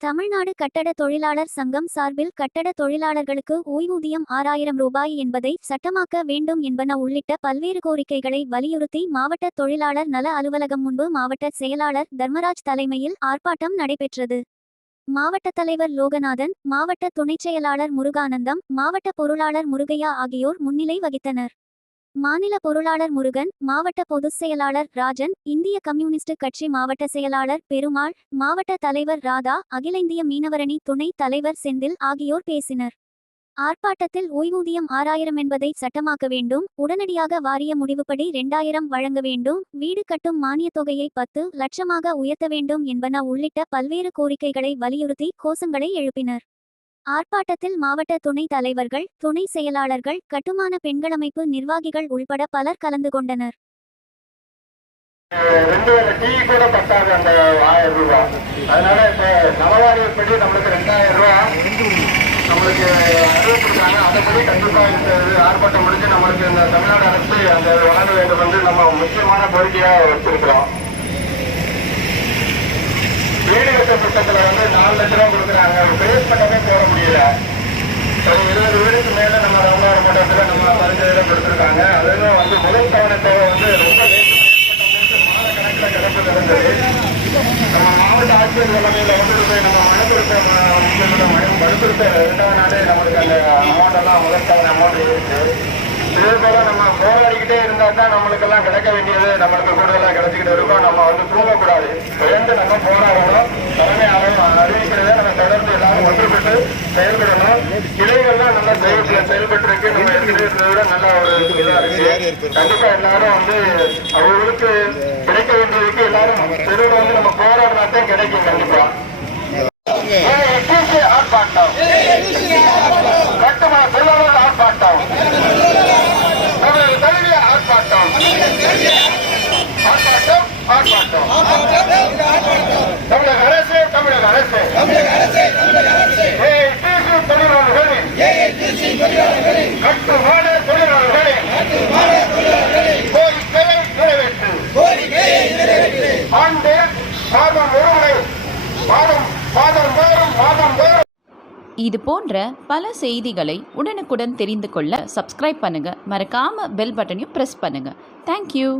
தமிழ்நாடு கட்டட தொழிலாளர் சங்கம் சார்பில் கட்டட தொழிலாளர்களுக்கு ஓய்வூதியம் ஆறாயிரம் ரூபாய் என்பதை சட்டமாக்க வேண்டும் என்பன உள்ளிட்ட பல்வேறு கோரிக்கைகளை வலியுறுத்தி மாவட்ட தொழிலாளர் நல அலுவலகம் முன்பு மாவட்ட செயலாளர் தர்மராஜ் தலைமையில் ஆர்ப்பாட்டம் நடைபெற்றது. மாவட்ட தலைவர் லோகநாதன் மாவட்ட துணைச் செயலாளர் முருகானந்தம் மாவட்ட பொருளாளர் முருகையா ஆகியோர் முன்னிலை வகித்தனர். மாநில பொருளாளர் முருகன் மாவட்ட பொதுச் செயலாளர் ராஜன் இந்திய கம்யூனிஸ்ட் கட்சி மாவட்ட செயலாளர் பெருமாள் மாவட்ட தலைவர் ராதா அகில இந்திய மீனவரணி துணைத் தலைவர் செந்தில் ஆகியோர் பேசினர். ஆர்ப்பாட்டத்தில் ஓய்வூதியம் ஆறாயிரம் என்பதை சட்டமாக்க வேண்டும் உடனடியாக வாரிய முடிவுப்படி இரண்டாயிரம் வழங்க வேண்டும் வீடு கட்டும் மானியத் தொகையை பத்து லட்சமாக உயர்த்த வேண்டும் என்பன உள்ளிட்ட பல்வேறு கோரிக்கைகளை வலியுறுத்தி கோஷங்களை எழுப்பினர். ஆர்ப்பாட்டத்தில் மாவட்ட துணைத் தலைவர்கள் துணை செயலாளர்கள் கட்டுமான பெண்களமைப்பு நிர்வாகிகள் உள்பட பலர் கலந்து கொண்டனர். ரெண்டு டீ கூட பத்தாது அந்த ஆயிரம் ரூபாய் அதனால இப்ப நலவாரியப்படி நம்மளுக்கு ரெண்டாயிரம் ரூபாய் நம்மளுக்கு அறிவிச்சிருக்காங்க அதைப்படி கண்டிப்பா இந்த இது ஆர்ப்பாட்டம் நம்மளுக்கு இந்த தமிழ்நாடு அரசு அந்த வழங்க வேண்டும் என்று நம்ம முக்கியமான கோரிக்கையா வச்சிருக்கிறோம். வீடு கட்ட திட்டத்துல வந்து நாலு லட்ச ரூபா கொடுக்குறாங்க பேஸ் பண்ணவே போட முடியல. ஒரு இருபது வீடுக்கு மேல நம்ம ரவுண்டார மண்டலத்துல நம்ம பரிந்துரை கொடுத்துருக்காங்க. அதுவும் வந்து முதல் தவணத்தை வந்து ரொம்ப லேட்டு மாத கணக்கில் கிடப்பு இருந்தது நம்ம மாவட்ட ஆட்சியர் தலைமையில் வந்து நம்ம மனுப்படுத்த மனுப்படுத்த இரண்டாவது நாளே நம்மளுக்கு அந்த அமௌண்ட் எல்லாம் முதல் தவணை அமௌண்ட் இருக்கு. இதே போல நம்ம போராடிக்கிட்டே இருந்தா தான் நம்மளுக்கெல்லாம் கிடைக்க வேண்டியது. நம்மளுக்கு கூடுதலாக கிடைச்சிக்கிட்டு இருக்கும். நம்ம வந்து தூங்கக்கூடாது. தொடர்ந்து நம்ம போராடணும். தலைமை அளவு தொடர்ந்து எல்லாரும் ஒன்றுபட்டு செயல்படணும் கிளைகள்லாம் நல்லா செயல் செயல்பட்டு இருக்கு நம்ம விட நல்ல ஒரு இதா இருக்கு. கண்டிப்பா எல்லாரும் வந்து அவங்களுக்கு கிடைக்க வேண்டியதுக்கு எல்லாரும் தெருவில் வந்து நம்ம போராடினா தான் கிடைக்கும் கண்டிப்பா ஏஐடிசி ஆர்ப்பாட்டம் கட்டுமான தொழிலாளர் ஆர்ப்பாட்டம் நமது தழுவிய ஆர்ப்பாட்டம் ஆர்ப்பாட்டம் ஆர்ப்பாட்டம் தமிழக அரசு தமிழக அரசு ஏஐடிசி தொழிலாளர்களின் கட்டுமான தொழிலாளர்களின் கோரிக்கையை நிறைவேற்று ஆண்டு மாதம் மாதம் மாதம் மாதம் இது போன்ற பல செய்திகளை உடனுக்குடன் தெரிந்து கொள்ள சப்ஸ்கிரைப் பண்ணுங்க. மறக்காம பெல் பட்டனையும் ப்ரெஸ் பண்ணுங்க. தேங்க்யூ